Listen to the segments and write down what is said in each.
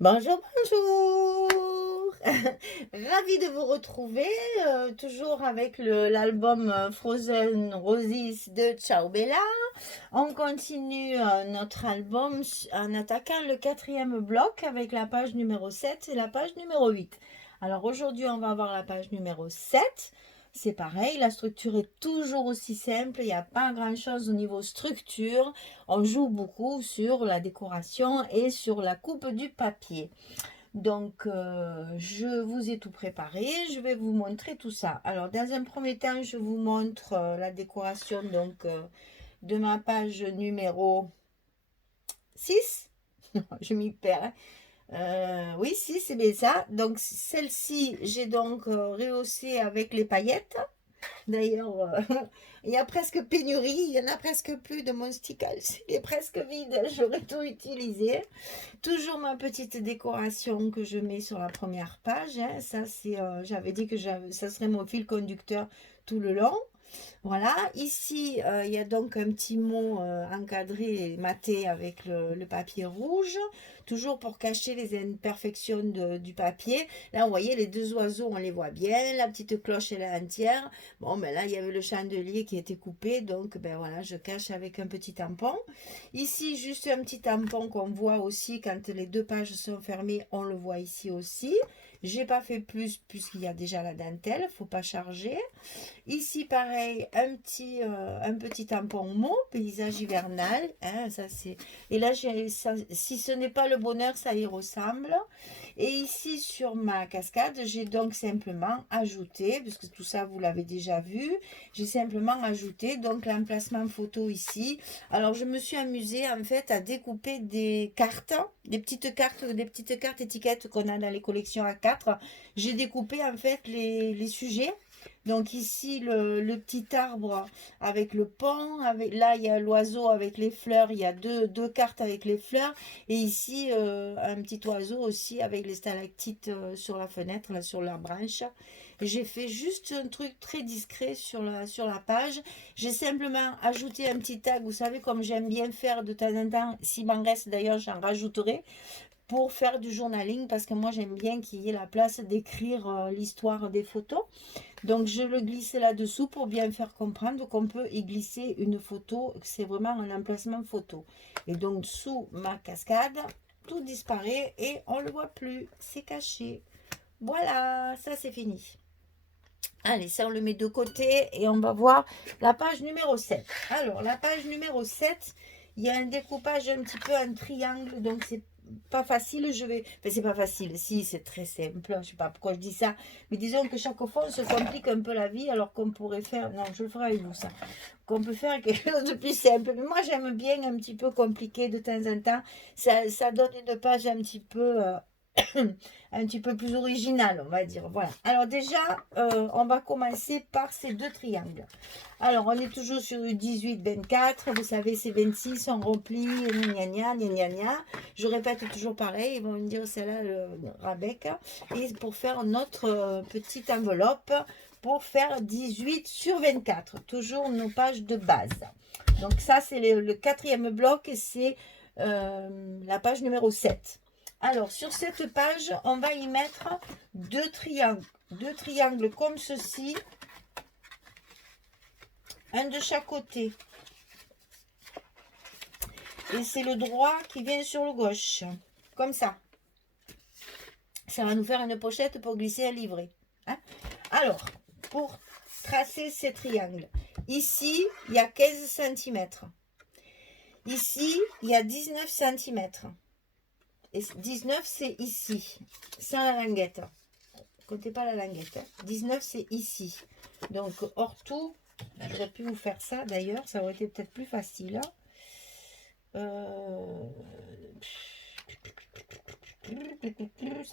Bonjour, bonjour. Ravie de vous retrouver, toujours avec l'album Frozen Roses de Ciao Bella. On continue notre album en attaquant le quatrième bloc avec la page numéro 7 et la page numéro 8. Alors aujourd'hui, on va voir la page numéro 7. C'est pareil, la structure est toujours aussi simple, il n'y a pas grand-chose au niveau structure. On joue beaucoup sur la décoration et sur la coupe du papier. Donc, je vous ai tout préparé. Je vais vous montrer tout ça. Alors, dans un premier temps, je vous montre la décoration de ma page numéro 6. Je m'y perds, hein. Oui, si, c'est bien ça. Donc, celle-ci, j'ai donc rehaussé avec les paillettes. D'ailleurs, il y a presque pénurie, il y en a presque plus de mon stickal, il est presque vide, j'aurais tout utilisé. Toujours ma petite décoration que je mets sur la première page, hein. Ça c'est, j'avais dit que ça serait mon fil conducteur tout le long. Voilà, ici il y a donc un petit mot encadré et maté avec le papier rouge, toujours pour cacher les imperfections du papier. Là, vous voyez, les deux oiseaux, on les voit bien, la petite cloche, elle est entière. Bon, ben là, il y avait le chandelier qui était coupé, donc ben voilà, je cache avec un petit tampon. Ici, juste un petit tampon qu'on voit aussi quand les deux pages sont fermées, on le voit ici aussi. J'ai pas fait plus puisqu'il y a déjà la dentelle, faut pas charger. Ici, pareil, un petit tampon mot, paysage hivernal, hein, ça c'est... Et là, si ce n'est pas le bonheur, ça y ressemble. Et ici, sur ma cascade, j'ai donc simplement ajouté, puisque tout ça, vous l'avez déjà vu, j'ai simplement ajouté donc l'emplacement photo ici. Alors, je me suis amusée, en fait, à découper des petites cartes étiquettes qu'on a dans les collections A4. J'ai découpé, en fait, les sujets. Donc ici, le petit arbre avec le pont, là il y a l'oiseau avec les fleurs, il y a deux cartes avec les fleurs, et ici un petit oiseau aussi avec les stalactites sur la fenêtre, là, sur la branche. J'ai fait juste un truc très discret sur la page. J'ai simplement ajouté un petit tag, vous savez comme j'aime bien faire de temps en temps, s'il m'en reste d'ailleurs j'en rajouterai pour faire du journaling parce que moi j'aime bien qu'il y ait la place d'écrire l'histoire des photos. Donc je le glisse là-dessous pour bien faire comprendre qu'on peut y glisser une photo, que c'est vraiment un emplacement photo. Et donc sous ma cascade, tout disparaît et on ne le voit plus, c'est caché. Voilà, ça c'est fini. Allez, ça on le met de côté et on va voir la page numéro 7. Alors la page numéro 7, il y a un découpage un petit peu en triangle, donc c'est pas facile, enfin c'est pas facile, si c'est très simple, je sais pas pourquoi je dis ça, mais disons que chaque fois on se complique un peu la vie alors qu'on pourrait faire, non je le ferai avec vous ça, qu'on peut faire quelque chose de plus simple, mais moi j'aime bien un petit peu compliqué de temps en temps, ça donne une page un petit peu un petit peu plus original, on va dire. Voilà. Alors déjà, on va commencer par ces deux triangles. Alors, on est toujours sur le 18-24. Vous savez, ces 26, on replie, gna gna gna gna. Je répète toujours pareil. Ils vont me dire, c'est là le Rabec. Et pour faire notre petite enveloppe, pour faire 18 sur 24. Toujours nos pages de base. Donc ça, c'est le quatrième bloc et c'est la page numéro 7. Alors, sur cette page, on va y mettre deux triangles. Deux triangles comme ceci. Un de chaque côté. Et c'est le droit qui vient sur le gauche. Comme ça. Ça va nous faire une pochette pour glisser un livret. Hein? Alors, pour tracer ces triangles. Ici, il y a 15 cm. Ici, il y a 19 cm. Et 19, c'est ici. Sans la languette. Comptez pas la languette. 19, c'est ici. Donc, hors tout, j'aurais pu vous faire ça d'ailleurs. Ça aurait été peut-être plus facile. Ça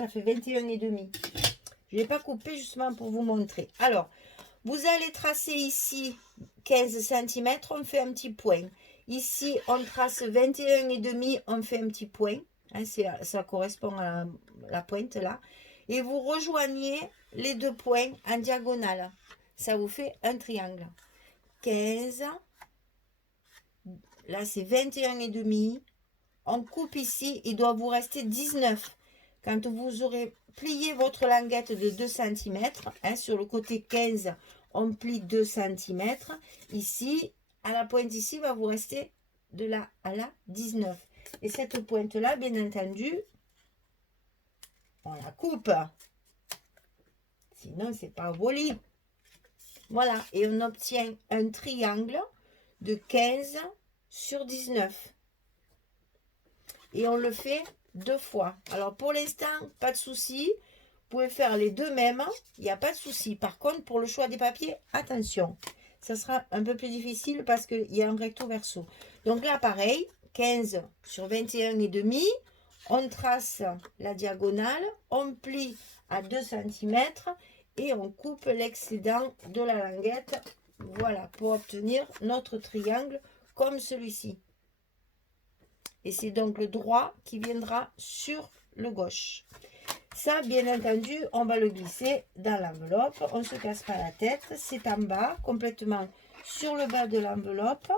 fait 21,5. Je n'ai pas coupé justement pour vous montrer. Alors, vous allez tracer ici 15 cm. On fait un petit point. Ici, on trace 21,5. On fait un petit point. Hein, ça correspond à la pointe là. Et vous rejoignez les deux points en diagonale. Ça vous fait un triangle. 15. Là, c'est 21,5. On coupe ici. Il doit vous rester 19. quand vous aurez plié votre languette de 2 cm, hein, sur le côté 15, on plie 2 cm. Ici, à la pointe ici, va vous rester de là à là 19. Et cette pointe-là, bien entendu, on la coupe. Sinon, c'est pas joli. Voilà, et on obtient un triangle de 15 sur 19. Et on le fait 2 fois. Alors, pour l'instant, pas de souci. Vous pouvez faire les deux mêmes. Il n'y a pas de souci. Par contre, pour le choix des papiers, attention. Ça sera un peu plus difficile parce qu'il y a un recto verso. Donc là, pareil, 15 sur 21 et demi. On trace la diagonale. On plie à 2 cm. Et on coupe l'excédent de la languette. Voilà, pour obtenir notre triangle comme celui-ci. Et c'est donc le droit qui viendra sur le gauche. Ça, bien entendu, on va le glisser dans l'enveloppe. On ne se casse pas la tête. C'est en bas, complètement sur le bas de l'enveloppe.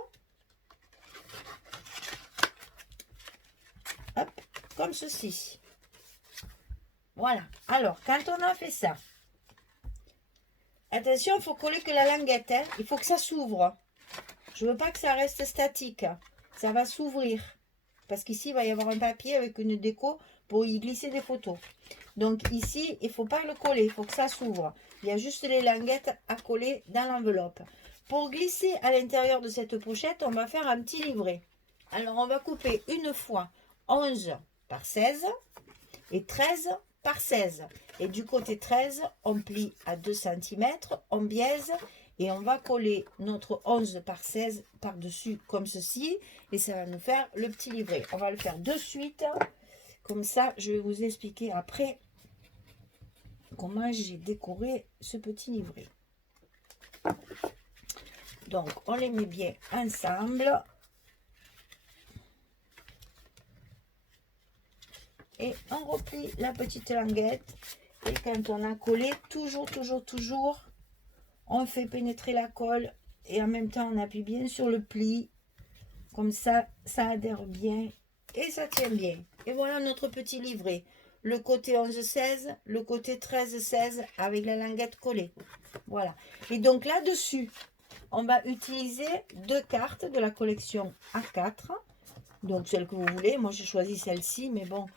Hop, comme ceci. Voilà. Alors, quand on a fait ça, attention, il faut coller que la languette. Hein. Il faut que ça s'ouvre. Je ne veux pas que ça reste statique. Ça va s'ouvrir. Parce qu'ici, il va y avoir un papier avec une déco pour y glisser des photos. Donc ici, il ne faut pas le coller. Il faut que ça s'ouvre. Il y a juste les languettes à coller dans l'enveloppe. Pour glisser à l'intérieur de cette pochette, on va faire un petit livret. Alors, on va couper une fois 11 par 16 et 13 par 16. Et du côté 13, on plie à 2 cm, on biaise et on va coller notre 11 par 16 par-dessus comme ceci. Et ça va nous faire le petit livret. On va le faire de suite. Comme ça, je vais vous expliquer après comment j'ai décoré ce petit livret. Donc, on les met bien ensemble. Et on replie la petite languette. Et quand on a collé, toujours, on fait pénétrer la colle. Et en même temps, on appuie bien sur le pli. Comme ça, ça adhère bien. Et ça tient bien. Et voilà notre petit livret. Le côté 11-16, le côté 13-16 avec la languette collée. Voilà. Et donc là-dessus, on va utiliser 2 cartes de la collection A4. Donc celle que vous voulez. Moi, j'ai choisi celle-ci, mais bon.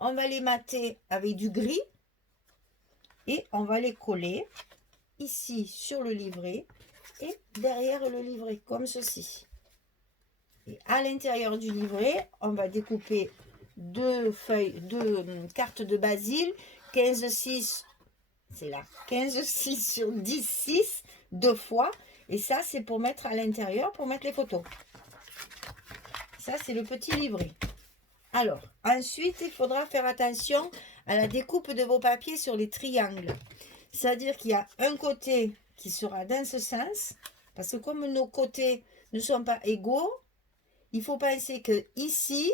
On va les mater avec du gris. Et on va les coller ici sur le livret et derrière le livret, comme ceci. Et à l'intérieur du livret, on va découper 2 feuilles, 2 cartes de basil, 15-6, c'est là, 15-6 sur 10-6, 2 fois. Et ça, c'est pour mettre à l'intérieur, pour mettre les photos. Ça, c'est le petit livret. Alors, ensuite, il faudra faire attention à la découpe de vos papiers sur les triangles. C'est-à-dire qu'il y a un côté qui sera dans ce sens, parce que comme nos côtés ne sont pas égaux, il faut penser que ici,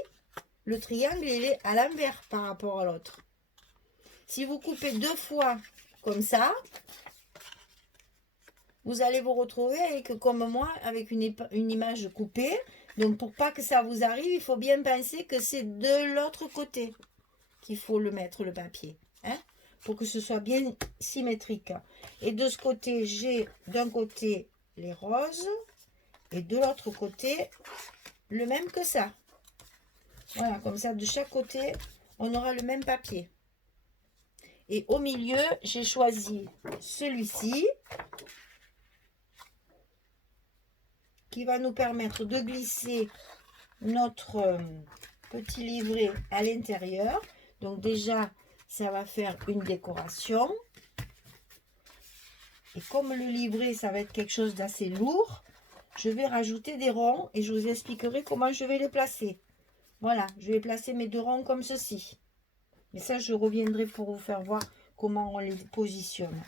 le triangle, il est à l'envers par rapport à l'autre. Si vous coupez 2 fois comme ça, vous allez vous retrouver avec, comme moi, avec une image coupée. Donc, pour pas que ça vous arrive, il faut bien penser que c'est de l'autre côté qu'il faut le mettre, le papier. Hein, pour que ce soit bien symétrique. Et de ce côté, j'ai d'un côté les roses et de l'autre côté, le même que ça. Voilà, comme ça, de chaque côté, on aura le même papier. Et au milieu, j'ai choisi celui-ci qui va nous permettre de glisser notre petit livret à l'intérieur. Donc déjà, ça va faire une décoration. Et comme le livret, ça va être quelque chose d'assez lourd, je vais rajouter des ronds et je vous expliquerai comment je vais les placer. Voilà, je vais placer mes 2 ronds comme ceci. Mais ça, je reviendrai pour vous faire voir comment on les positionne.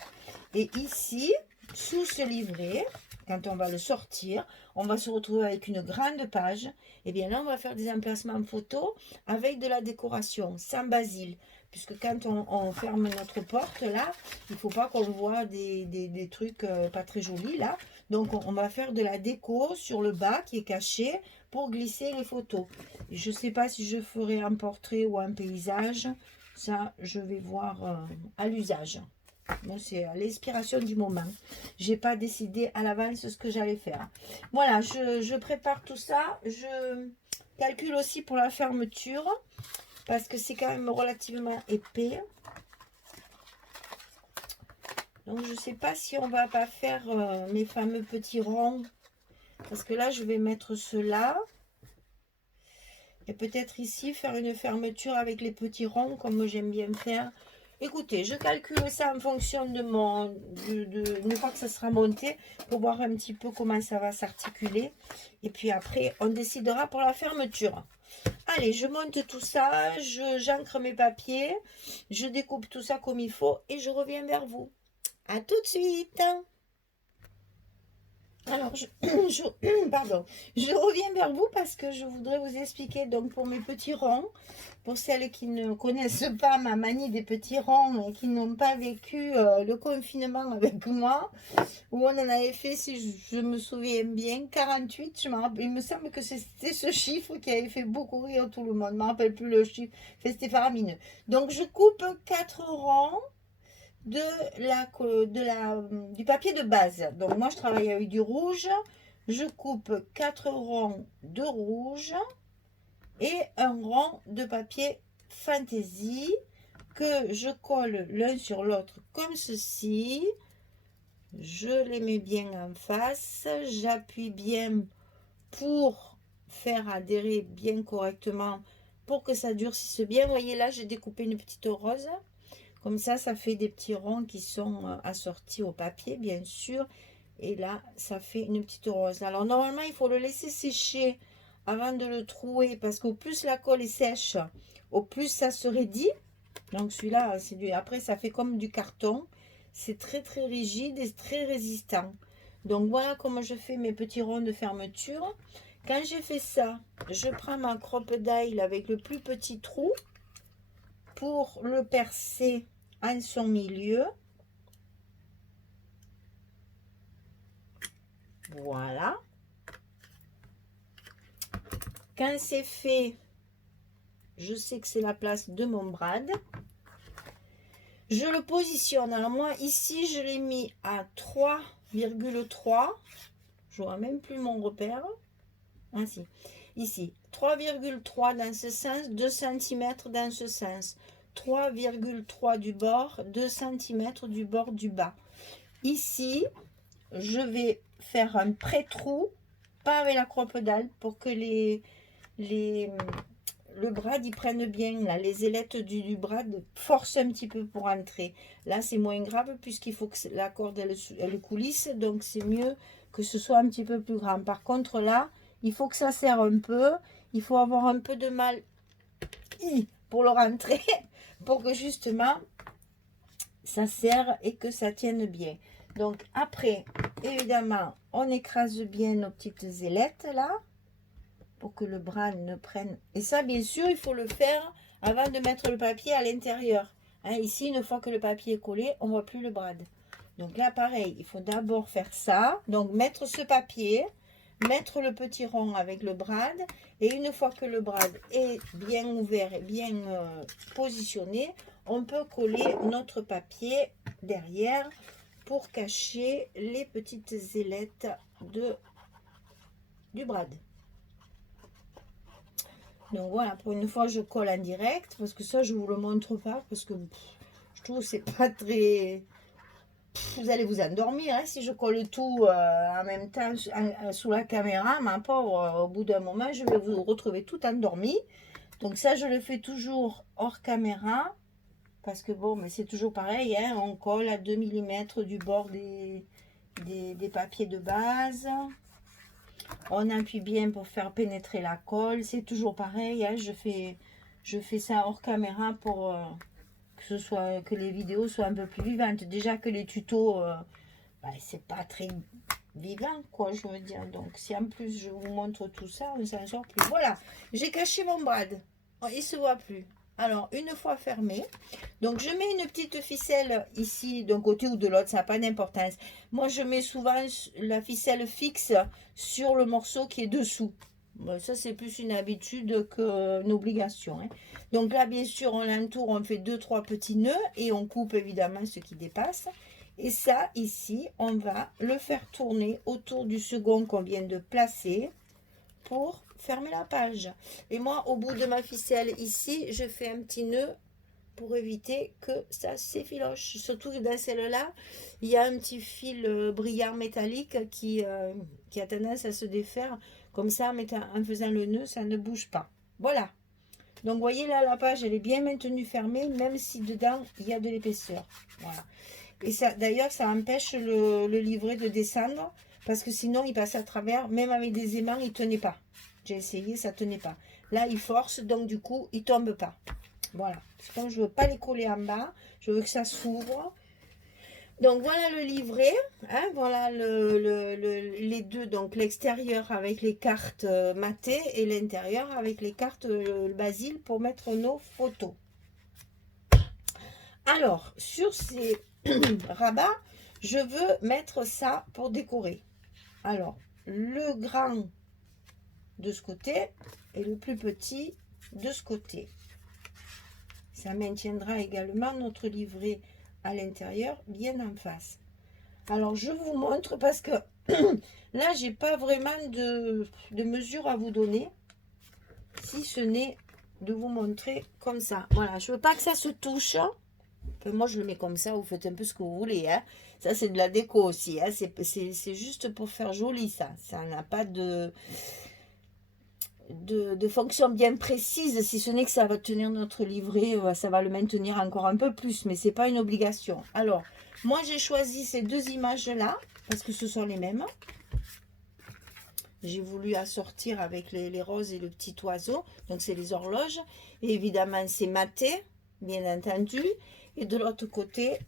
Et ici, sous ce livret, quand on va le sortir, on va se retrouver avec une grande page. Et bien là, on va faire des emplacements photos avec de la décoration, sans basil. Puisque quand on ferme notre porte, là, il ne faut pas qu'on voit des trucs pas très jolis, là. Donc, on va faire de la déco sur le bas qui est caché pour glisser les photos. Je ne sais pas si je ferai un portrait ou un paysage. Ça, je vais voir à l'usage. Bon, c'est à l'inspiration du moment. J'ai pas décidé à l'avance ce que j'allais faire. Voilà, je prépare tout ça. Je calcule aussi pour la fermeture parce que c'est quand même relativement épais. Donc, je sais pas si on va pas faire mes fameux petits ronds. Parce que là, je vais mettre cela. Et peut-être ici, faire une fermeture avec les petits ronds, comme j'aime bien faire. Écoutez, je calcule ça en fonction de mon... une fois que ça sera monté, pour voir un petit peu comment ça va s'articuler. Et puis après, on décidera pour la fermeture. Allez, je monte tout ça, j'encre mes papiers, je découpe tout ça comme il faut et je reviens vers vous. À tout de suite. Alors, pardon, je reviens vers vous parce que je voudrais vous expliquer donc pour mes petits ronds, pour celles qui ne connaissent pas ma manie des petits ronds et qui n'ont pas vécu le confinement avec moi, où on en avait fait, si je me souviens bien, 48, il me semble que c'était ce chiffre qui avait fait beaucoup rire tout le monde, je ne me rappelle plus le chiffre, c'était faramineux. Donc, je coupe 4 ronds du papier de base. Donc moi je travaille avec du rouge, je coupe 4 ronds de rouge et un rond de papier fantaisie que je colle l'un sur l'autre comme ceci. Je les mets bien en face, j'appuie bien pour faire adhérer bien correctement pour que ça durcisse bien. Vous voyez là, j'ai découpé une petite rose. Comme ça fait des petits ronds qui sont assortis au papier, bien sûr. Et là, ça fait une petite rose. Alors, normalement, il faut le laisser sécher avant de le trouer. Parce qu'au plus la colle est sèche, au plus ça se raidit. Donc, celui-là, après, ça fait comme du carton. C'est très, très rigide et très résistant. Donc, voilà comment je fais mes petits ronds de fermeture. Quand j'ai fait ça, je prends ma crocodile avec le plus petit trou pour le percer en son milieu. Voilà. Quand c'est fait, je sais que c'est la place de mon brad. Je le positionne. Alors moi, ici, je l'ai mis à 3,3. Je vois même plus mon repère. Ah si. Ici, 3,3 dans ce sens, 2 cm dans ce sens. 3,3 du bord, 2 cm du bord du bas. Ici, je vais faire un pré-trou, pas avec la crocodile, pour que le brad y prenne bien, là, les ailettes du brad forcent un petit peu pour entrer. Là, c'est moins grave puisqu'il faut que la corde elle coulisse, donc c'est mieux que ce soit un petit peu plus grand. Par contre, là, il faut que ça serre un peu, il faut avoir un peu de mal pour le rentrer, pour que justement ça serre et que ça tienne bien. Donc après, évidemment, on écrase bien nos petites ailettes là, pour que le bras ne prenne. Et ça, bien sûr, il faut le faire avant de mettre le papier à l'intérieur. Hein, ici, une fois que le papier est collé, on ne voit plus le brad. Donc là, pareil, il faut d'abord faire ça. Donc mettre ce papier, mettre le petit rond avec le brad. Et une fois que le brad est bien ouvert et bien positionné, on peut coller notre papier derrière pour cacher les petites ailettes du brad. Donc voilà, pour une fois je colle en direct parce que ça je vous le montre pas parce que je trouve que c'est pas très... vous allez vous endormir hein, si je colle tout en même temps sous la caméra, ma pauvre, au bout d'un moment je vais vous retrouver tout endormi. Donc ça je le fais toujours hors caméra parce que bon, mais c'est toujours pareil, hein, on colle à 2 mm du bord des papiers de base. On appuie bien pour faire pénétrer la colle. C'est toujours pareil. Hein, je fais ça hors caméra pour que les vidéos soient un peu plus vivantes. Déjà que les tutos, c'est pas très vivant, quoi, je veux dire. Donc, si en plus je vous montre tout ça, on s'en sort plus. Voilà, j'ai caché mon brad. Oh, il se voit plus. Alors, une fois fermé, donc je mets une petite ficelle ici, d'un côté ou de l'autre, ça n'a pas d'importance. Moi, je mets souvent la ficelle fixe sur le morceau qui est dessous. Bon, ça, c'est plus une habitude qu'une obligation, hein. Donc là, bien sûr, on l'entoure, on fait 2-3 petits nœuds et on coupe évidemment ce qui dépasse. Et ça, ici, on va le faire tourner autour du second qu'on vient de placer pour fermer la page. Et moi, au bout de ma ficelle ici, je fais un petit nœud pour éviter que ça s'effiloche. Surtout que dans celle-là, il y a un petit fil brillant métallique qui a tendance à se défaire. Comme ça, en faisant le nœud, ça ne bouge pas. Voilà. Donc, vous voyez là, la page, elle est bien maintenue fermée, même si dedans, il y a de l'épaisseur. Voilà. Et ça, d'ailleurs, ça empêche le livret de descendre, parce que sinon, il passe à travers, même avec des aimants, il ne tenait pas. J'ai essayé, ça ne tenait pas. Là, il force, donc du coup, il ne tombe pas. Voilà. Comme je ne veux pas les coller en bas, je veux que ça s'ouvre. Donc voilà le livret, hein, voilà les deux, donc l'extérieur avec les cartes matées et l'intérieur avec les cartes Basile pour mettre nos photos. Alors, sur ces rabats, je veux mettre ça pour décorer. Alors, le grand de ce côté et le plus petit de ce côté. Ça maintiendra également notre livret à l'intérieur, bien en face. Alors, je vous montre parce que là, j'ai pas vraiment de mesure à vous donner. Si ce n'est de vous montrer comme ça. Voilà, je veux pas que ça se touche. Enfin, moi, je le mets comme ça. Vous faites un peu ce que vous voulez. Hein. Ça, c'est de la déco aussi. Hein. C'est juste pour faire joli, ça. Ça n'a pas de fonction bien précise, si ce n'est que ça va tenir notre livret, ça va le maintenir encore un peu plus, mais c'est pas une obligation. Alors, moi j'ai choisi ces deux images-là, parce que ce sont les mêmes. J'ai voulu assortir avec les roses et le petit oiseau, donc c'est les horloges. Et évidemment, c'est maté, bien entendu. Et de l'autre côté,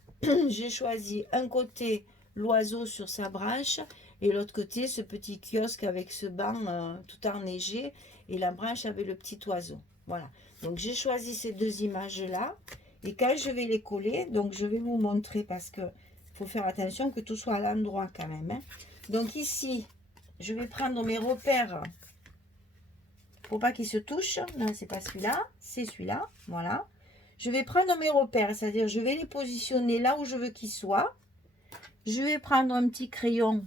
j'ai choisi un côté l'oiseau sur sa branche, et l'autre côté, ce petit kiosque avec ce banc tout enneigé et la branche avec le petit oiseau. Voilà. Donc, j'ai choisi ces deux images-là. Et quand je vais les coller, donc je vais vous montrer parce que faut faire attention que tout soit à l'endroit quand même. Hein. Donc, ici, je vais prendre mes repères pour pas qu'ils se touchent. Non, c'est pas celui-là, c'est celui-là. Voilà. Je vais prendre mes repères, c'est-à-dire je vais les positionner là où je veux qu'ils soient. Je vais prendre un petit crayon.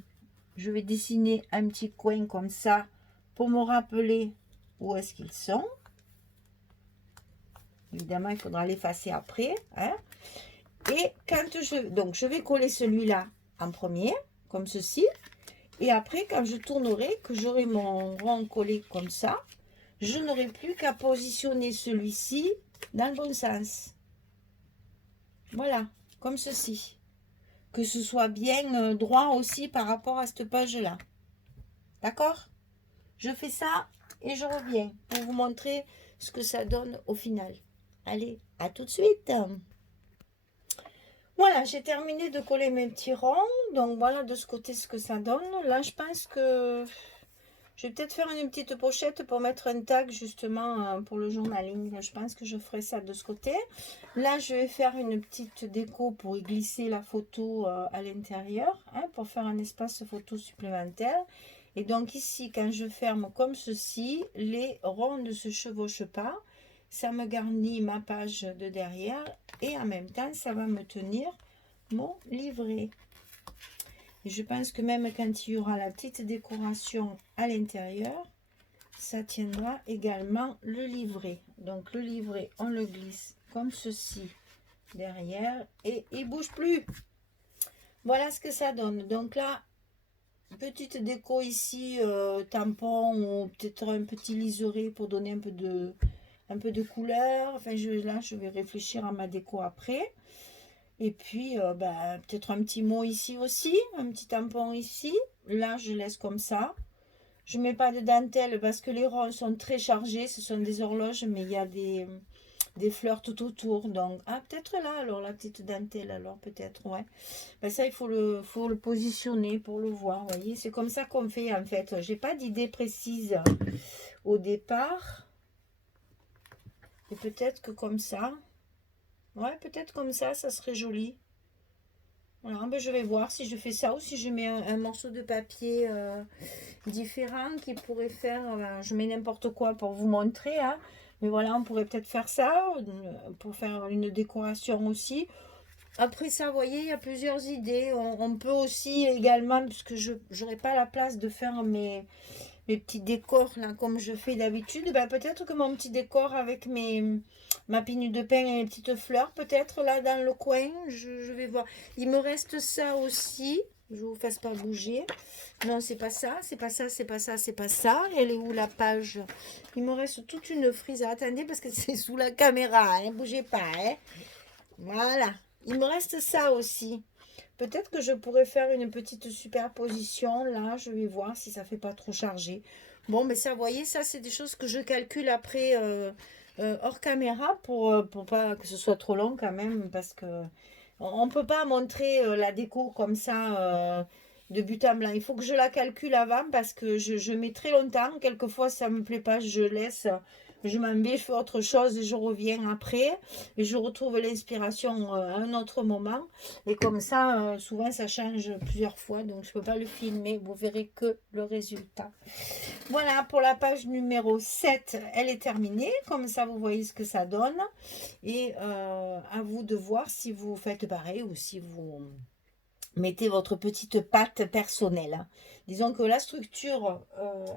Je vais dessiner un petit coin comme ça pour me rappeler où est-ce qu'ils sont. Évidemment, il faudra l'effacer après. Hein. Et quand je vais coller celui-là en premier, comme ceci. Et après, quand je tournerai, que j'aurai mon rond collé comme ça, je n'aurai plus qu'à positionner celui-ci dans le bon sens. Voilà, comme ceci. Que ce soit bien droit aussi par rapport à cette page-là. D'accord? Je fais ça et je reviens pour vous montrer ce que ça donne au final. Allez, à tout de suite. Voilà, j'ai terminé de coller mes petits ronds. Donc voilà de ce côté ce que ça donne. Là, je pense que je vais peut-être faire une petite pochette pour mettre un tag justement pour le journaling. Je pense que je ferai ça de ce côté. Là, je vais faire une petite déco pour y glisser la photo à l'intérieur, hein, pour faire un espace photo supplémentaire. Et donc ici, quand je ferme comme ceci, les ronds ne se chevauchent pas. Ça me garnit ma page de derrière et en même temps, ça va me tenir mon livret. Et je pense que même quand il y aura la petite décoration à l'intérieur, ça tiendra également le livret. Donc le livret, on le glisse comme ceci derrière et il ne bouge plus. Voilà ce que ça donne. Donc là, petite déco ici, tampon ou peut-être un petit liseré pour donner un peu de couleur. Enfin, là, je vais réfléchir à ma déco après. Et puis, peut-être un petit mot ici aussi, un petit tampon ici. Là, je laisse comme ça. Je ne mets pas de dentelle parce que les ronds sont très chargés. Ce sont des horloges, mais il y a des fleurs tout autour. Donc, peut-être là, alors, la petite dentelle, alors, peut-être, ouais. Ça, il faut le positionner pour le voir, vous voyez. C'est comme ça qu'on fait, en fait. J'ai pas d'idée précise au départ. Et peut-être que comme ça... Ouais, peut-être comme ça serait joli. Voilà, ben, je vais voir si je fais ça ou si je mets un morceau de papier différent qui pourrait faire, je mets n'importe quoi pour vous montrer, hein. Mais voilà, on pourrait peut-être faire ça pour faire une décoration aussi. Après ça, vous voyez, il y a plusieurs idées. On peut aussi également, puisque je n'aurai pas la place de faire mes petits décors là comme je fais d'habitude, ben, peut-être que mon petit décor avec ma peigne de peigne et mes petites fleurs, peut-être là dans le coin, je vais voir. Il me reste ça aussi. Je vous fasse pas bouger. Non, c'est pas ça, c'est pas ça, c'est pas ça, c'est pas ça. Elle est où la page? Il me reste toute une frise. Attendez, parce que c'est sous la caméra, hein. Bougez pas, hein. Voilà. Il me reste ça aussi. Peut-être que je pourrais faire une petite superposition. Là, je vais voir si ça fait pas trop chargé. Bon, mais ça, vous voyez, ça, c'est des choses que je calcule après hors caméra pour pas que ce soit trop long quand même. Parce que on ne peut pas montrer la déco comme ça de but en blanc. Il faut que je la calcule avant parce que je mets très longtemps. Quelquefois, ça me plaît pas, je laisse. Je m'en vais, je fais autre chose et je reviens après. Et je retrouve l'inspiration à un autre moment. Et comme ça, souvent, ça change plusieurs fois. Donc, je ne peux pas le filmer. Vous verrez que le résultat. Voilà, pour la page numéro 7, elle est terminée. Comme ça, vous voyez ce que ça donne. Et à vous de voir si vous faites pareil ou si vous mettez votre petite patte personnelle. Disons que la structure,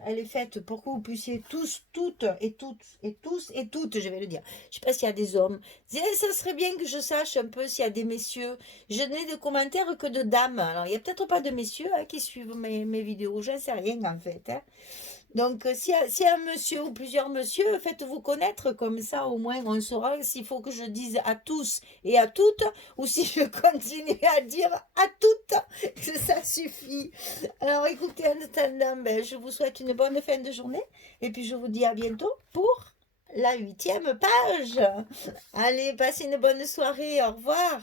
elle est faite pour que vous puissiez tous, toutes et toutes, et tous et toutes, je vais le dire. Je ne sais pas s'il y a des hommes. Ça serait bien que je sache un peu s'il y a des messieurs. Je n'ai de commentaires que de dames. Alors, il n'y a peut-être pas de messieurs qui suivent mes vidéos. Je ne sais rien en fait. Hein. Donc, s'il y a un monsieur ou plusieurs messieurs, faites-vous connaître, comme ça au moins on saura s'il faut que je dise à tous et à toutes, ou si je continue à dire à toutes, que ça suffit. Alors écoutez, en attendant, ben, je vous souhaite une bonne fin de journée, et puis je vous dis à bientôt pour la 8e page. Allez, passez une bonne soirée, au revoir.